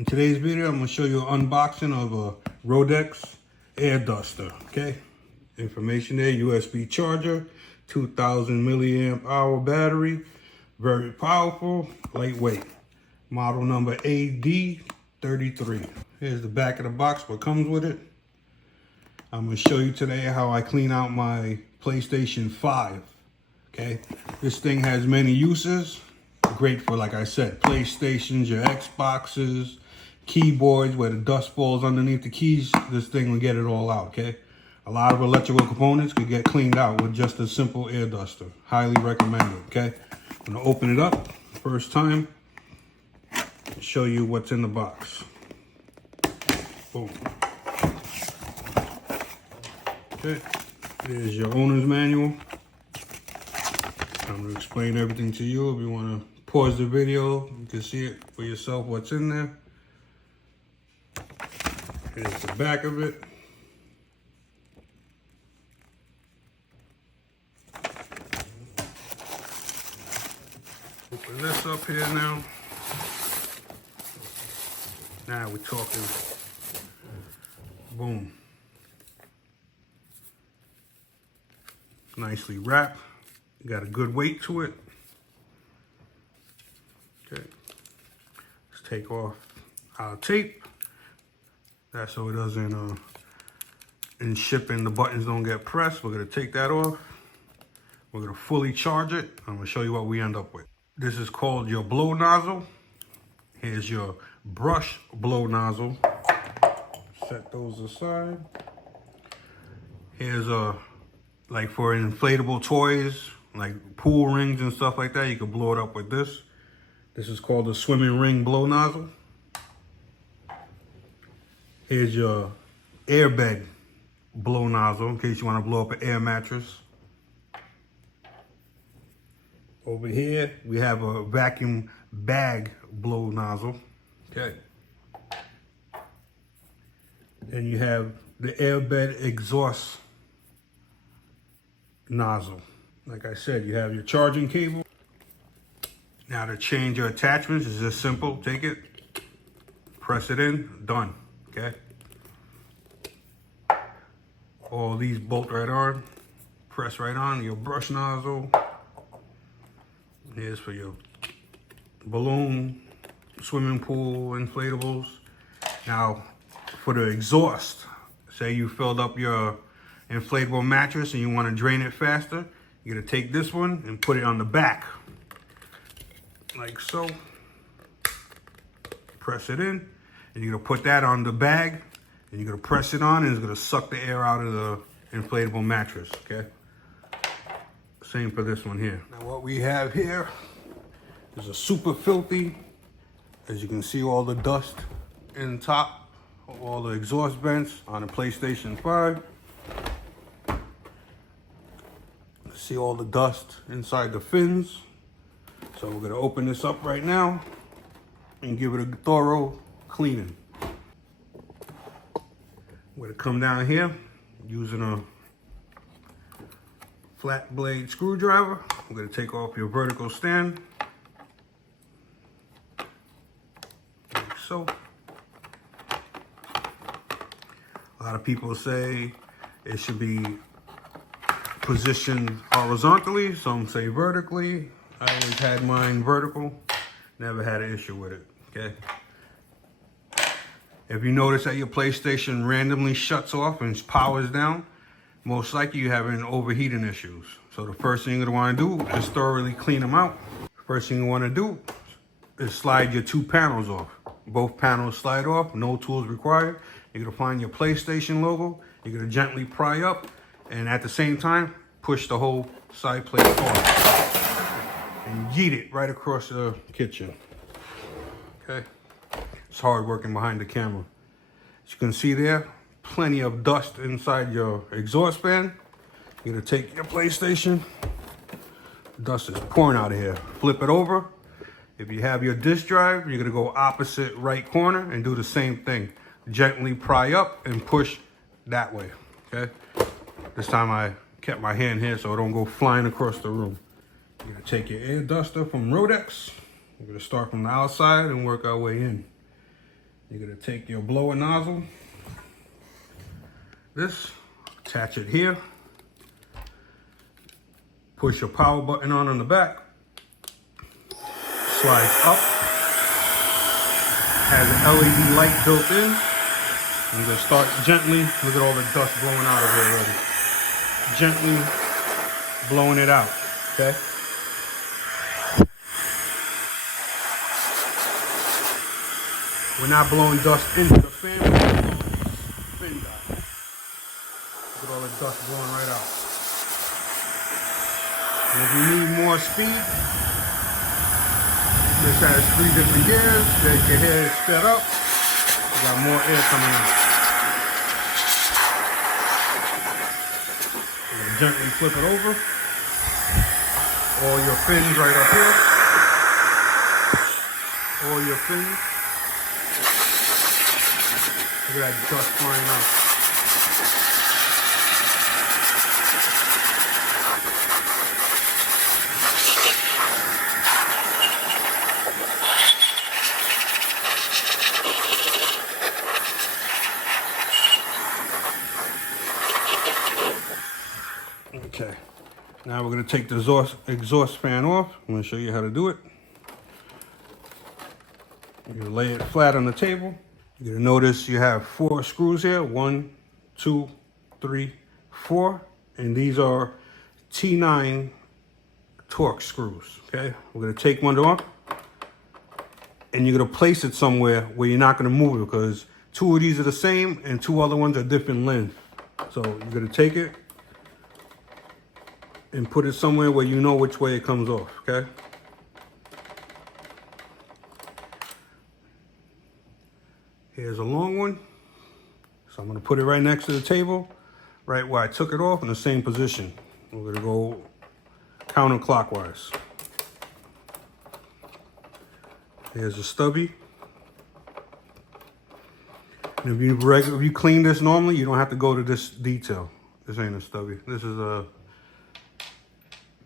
In today's video, I'm going to show you an unboxing of a Roedix air duster, okay? Information there, USB charger, 2000 milliamp hour battery, very powerful, lightweight. Model number AD33. Here's the back of the box, what comes with it. I'm going to show you today how I clean out my PlayStation 5, okay? This thing has many uses. Great for, like I said, PlayStations, your Xboxes, keyboards where the dust falls underneath the keys. This thing will get it all out, okay? A lot of electrical components could get cleaned out with just a simple air duster. Highly recommended, okay? I'm gonna open it up first time, show you what's in the box. Boom. Okay, there's your owner's manual. I'm gonna explain everything to you. If you wanna pause the video, you can see it for yourself what's in there. Here's the back of it. Open this up here now. Now we're talking. Boom. Nicely wrapped. Got a good weight to it. Okay. Let's take off our tape. That's so it doesn't, in shipping, the buttons don't get pressed. We're gonna take that off. We're gonna fully charge it. I'm gonna show you what we end up with. This is called your blow nozzle. Here's your brush blow nozzle. Set those aside. Here's like for inflatable toys, like pool rings and stuff like that, you can blow it up with this. This is called the swimming ring blow nozzle. Here's your airbed blow nozzle in case you want to blow up an air mattress. Over here, we have a vacuum bag blow nozzle. Okay. Then you have the airbed exhaust nozzle. Like I said, you have your charging cable. Now to change your attachments is just simple. Take it, press it in, done. Okay. All these bolt right on. Press right on your brush nozzle. Here's for your balloon, swimming pool, inflatables. Now for the exhaust, say you filled up your inflatable mattress and you want to drain it faster, you're gonna take this one and put it on the back, like so. Press it in, and you're gonna put that on the bag, and you're gonna press it on, and it's gonna suck the air out of the inflatable mattress, okay? Same for this one here. Now what we have here is a super filthy, as you can see, all the dust in the top, all the exhaust vents on the PlayStation 5. See all the dust inside the fins. So we're gonna open this up right now and give it a thorough cleaning. We're gonna come down here using a flat blade screwdriver. We're gonna take off your vertical stand, like so. A lot of people say it should be positioned horizontally, some say vertically. I always had mine vertical, never had an issue with it, okay? If you notice that your PlayStation randomly shuts off and powers down, most likely you're having overheating issues. So the first thing you're gonna wanna do is thoroughly clean them out. First thing you wanna do is slide your two panels off. Both panels slide off, no tools required. You're gonna find your PlayStation logo, you're gonna gently pry up, and at the same time, push the whole side plate forward and yeet it right across the kitchen. Okay, it's hard working behind the camera. As you can see there, plenty of dust inside your exhaust fan. You're gonna take your PlayStation, dust is pouring out of here. Flip it over. If you have your disk drive, you're gonna go opposite right corner and do the same thing. Gently pry up and push that way, okay? This time I kept my hand here so it don't go flying across the room. You're gonna take your air duster from Roedix. We're gonna start from the outside and work our way in. You're gonna take your blower nozzle, this, attach it here, push your power button on the back, slide up, has an LED light built in. I'm gonna start gently, look at all the dust blowing out of it already. Gently blowing it out, okay? We're not blowing dust into the fan, fin dot. Look at all the dust blowing right out. And if you need more speed, this has 3 different gears. Make your hair sped up. You got more air coming out. You're gonna gently flip it over. All your fins right up here. All your fins. Look at that dust flying out. Okay, now we're going to take the exhaust fan off. I'm going to show you how to do it. You're going to lay it flat on the table. You're going to notice you have 4 screws here. 1, 2, 3, 4. And these are T9 Torx screws. Okay, we're going to take one off. And you're going to place it somewhere where you're not going to move it, because 2 of these are the same and 2 other ones are different length. So you're going to take it and put it somewhere where you know which way it comes off, okay? Here's a long one. So I'm gonna put it right next to the table, right where I took it off, in the same position. We're gonna go counterclockwise. Here's a stubby. And if you clean this normally, you don't have to go to this detail. This ain't a stubby. This is a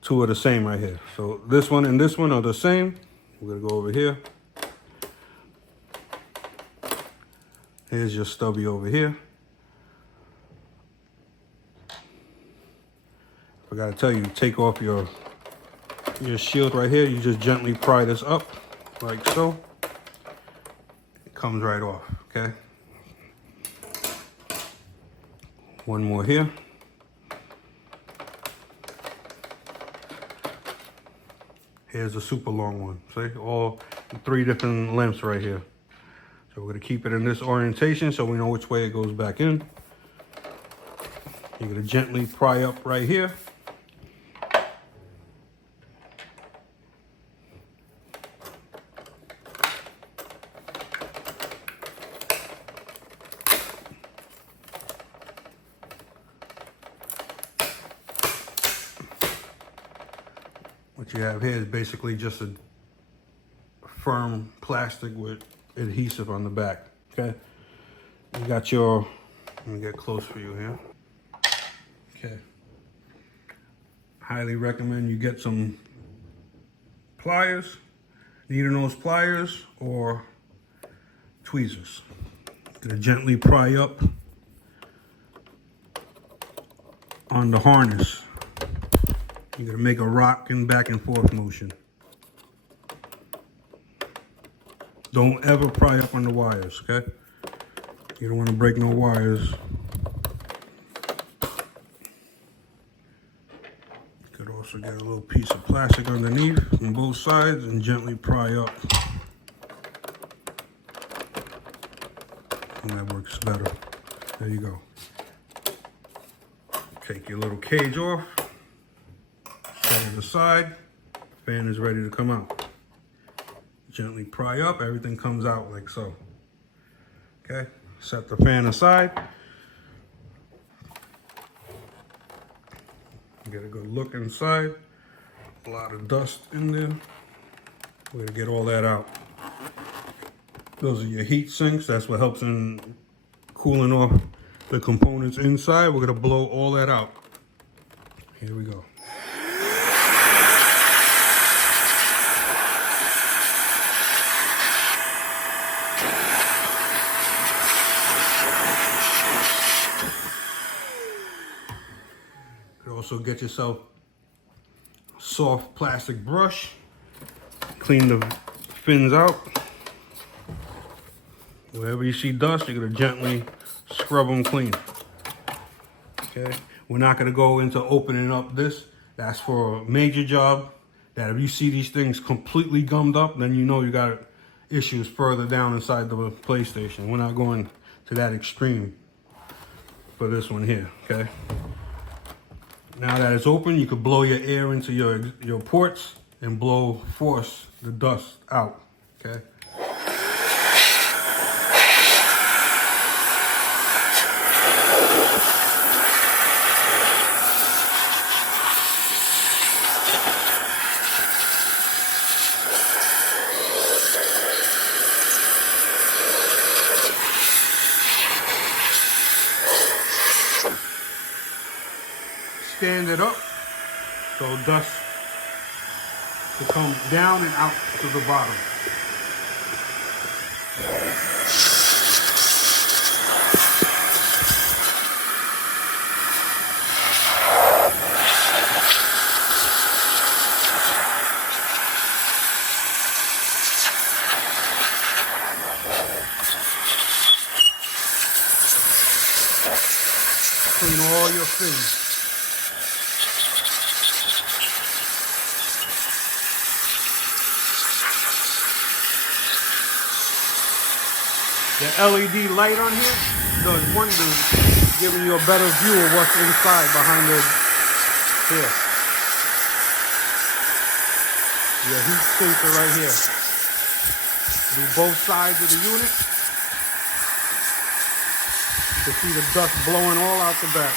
2 are the same right here. So this one and this one are the same. We're gonna go over here. Here's your stubby over here. I gotta tell you, take off your shield right here. You just gently pry this up, like so. It comes right off, okay? One more here. Here's a super long one. See, all 3 different lengths right here. So we're gonna keep it in this orientation so we know which way it goes back in. You're gonna gently pry up right here. What you have here is basically just a firm plastic with adhesive on the back, okay? You got your, let me get close for you here. Okay. Highly recommend you get some pliers, needle nose pliers or tweezers. Gonna gently pry up on the harness. You're gonna make a rocking back and forth motion. Don't ever pry up on the wires, okay? You don't want to break no wires. You could also get a little piece of plastic underneath on both sides and gently pry up. And that works better. There you go. Take your little cage off. Set it aside. Fan is ready to come out. Gently pry up, everything comes out like so. Okay, set the fan aside. Get a good look inside. A lot of dust in there. We're gonna get all that out. Those are your heat sinks. That's what helps in cooling off the components inside. We're gonna blow all that out. Here we go. Also get yourself a soft plastic brush. Clean the fins out. Wherever you see dust, you're gonna gently scrub them clean. Okay, we're not gonna go into opening up this. That's for a major job. That if you see these things completely gummed up, then you know you got issues further down inside the PlayStation. We're not going to that extreme for this one here, okay? Now that it's open, you could blow your air into your ports and force the dust out, okay? Stand it up so dust to come down and out to the bottom. Clean all your fins. The LED light on here does wonders, giving you a better view of what's inside behind the here. Your heat sensor right here. Do both sides of the unit to see the dust blowing all out the back.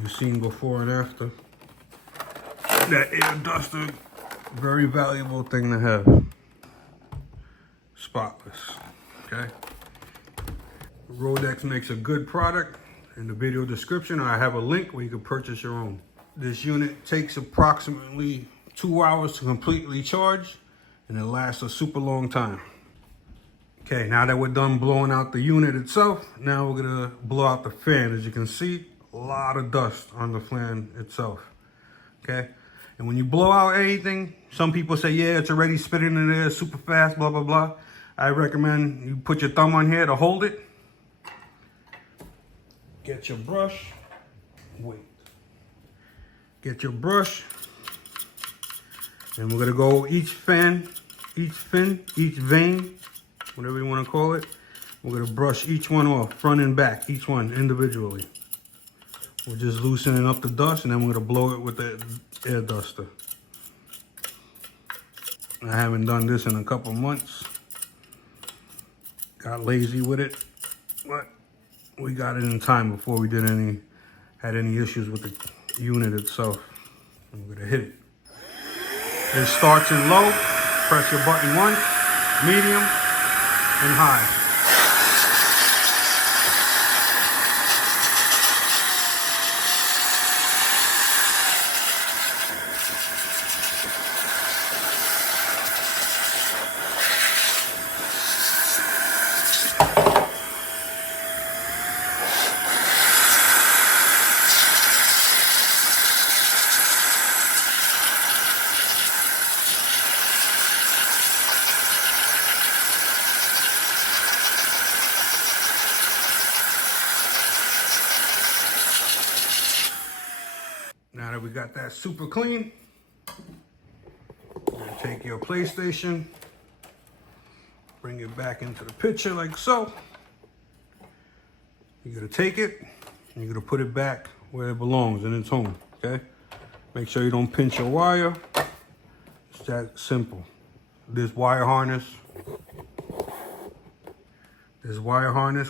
You've seen before and after. That air duster, very valuable thing to have. Spotless, okay? Roedix makes a good product. In the video description, I have a link where you can purchase your own. This unit takes approximately 2 hours to completely charge, and it lasts a super long time. Okay, now that we're done blowing out the unit itself, now we're gonna blow out the fan. As you can see, a lot of dust on the fan itself, okay? And when you blow out anything, some people say, yeah, it's already spitting in there super fast, blah, blah, blah. I recommend you put your thumb on here to hold it. Get your brush, Get your brush, and we're gonna go each fan, each fin, each vein, whatever you wanna call it. We're gonna brush each one off, front and back, each one individually. We're just loosening up the dust, and then we're gonna blow it with the air duster. I haven't done this in a couple months. Got lazy with it, but we got it in time before we had any issues with the unit itself. I'm gonna hit it. It starts in low, press your button once, medium, and high. Now that we got that super clean, you're gonna take your PlayStation, bring it back into the picture like so. You're gonna take it, and you're gonna put it back where it belongs, in its home, okay? Make sure you don't pinch your wire. It's that simple. This wire harness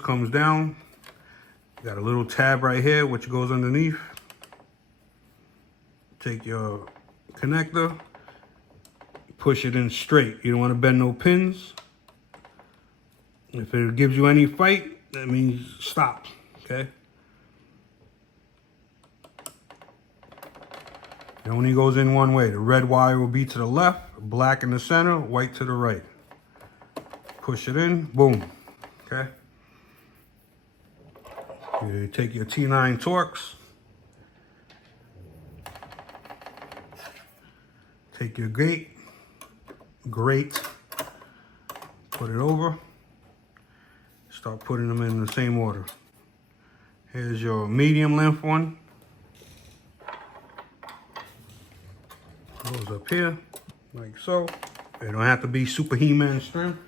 comes down. You got a little tab right here, which goes underneath. Take your connector, push it in straight. You don't want to bend no pins. If it gives you any fight, that means stop, okay? It only goes in one way. The red wire will be to the left, black in the center, white to the right. Push it in, boom, okay? You take your T9 Torx. Take your grate, put it over. Start putting them in the same order. Here's your medium length one. Goes up here, like so. They don't have to be super He-Man strength.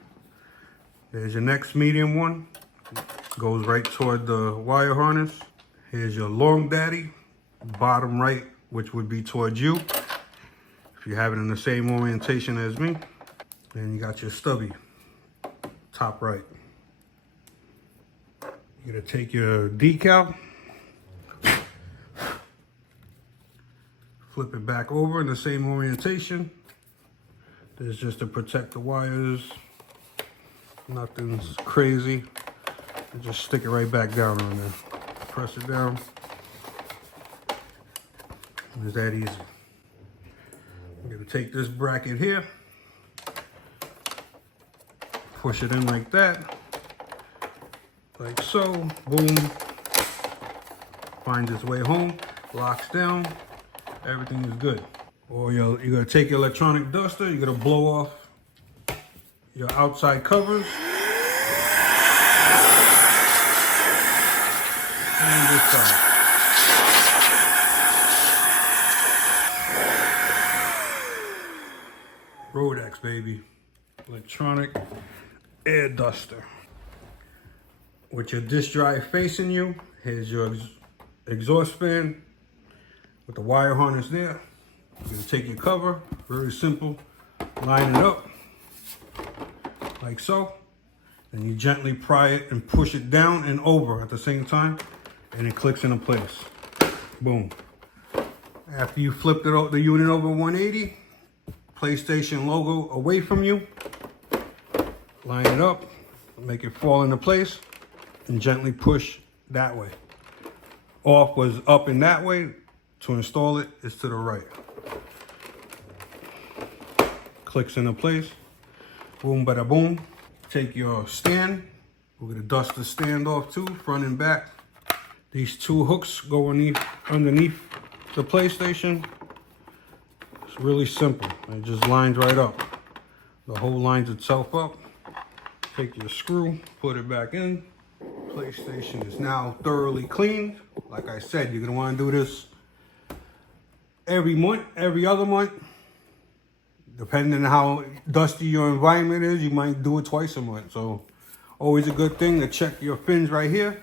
There's your next medium one. Goes right toward the wire harness. Here's your long daddy, bottom right, which would be towards you. If you have it in the same orientation as me. Then you got your stubby, top right. You're gonna take your decal, flip it back over in the same orientation. This is just to protect the wires. Nothing's crazy. And just stick it right back down on there. Press it down. It's that easy. I'm gonna take this bracket here, push it in like that, like so, boom. Finds its way home, locks down, everything is good. Or you're gonna take your electronic duster, you're gonna blow off your outside covers. And this side. Roedix, baby. Electronic air duster. With your disc drive facing you, here's your exhaust fan with the wire harness there. You're gonna take your cover, very simple, line it up like so, and you gently pry it and push it down and over at the same time, and it clicks into place. Boom. After you flipped the unit over 180, PlayStation logo away from you, line it up, make it fall into place, and gently push that way. Off was up and that way. To install it is to the right. Clicks into place. Boom, bada boom. Take your stand. We're gonna dust the stand off too, front and back. These two hooks go underneath the PlayStation. It's really simple. It just lines right up. The hole lines itself up. Take your screw, put it back in. PlayStation is now thoroughly cleaned. Like I said, you're gonna wanna do this every month, every other month. Depending on how dusty your environment is, you might do it twice a month. So always a good thing to check your fins right here.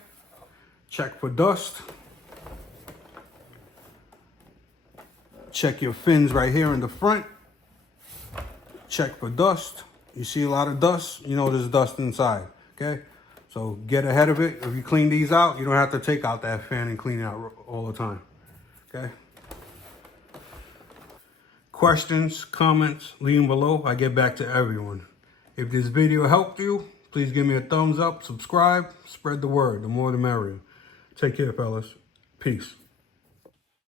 Check for dust. Check your fins right here in the front. Check for dust. You see a lot of dust, you know there's dust inside, okay? So get ahead of it. If you clean these out, you don't have to take out that fan and clean it out all the time, okay? Questions, comments, leave them below. I get back to everyone. If this video helped you, please give me a thumbs up, subscribe, spread the word. The more the merrier. Take care, fellas. Peace.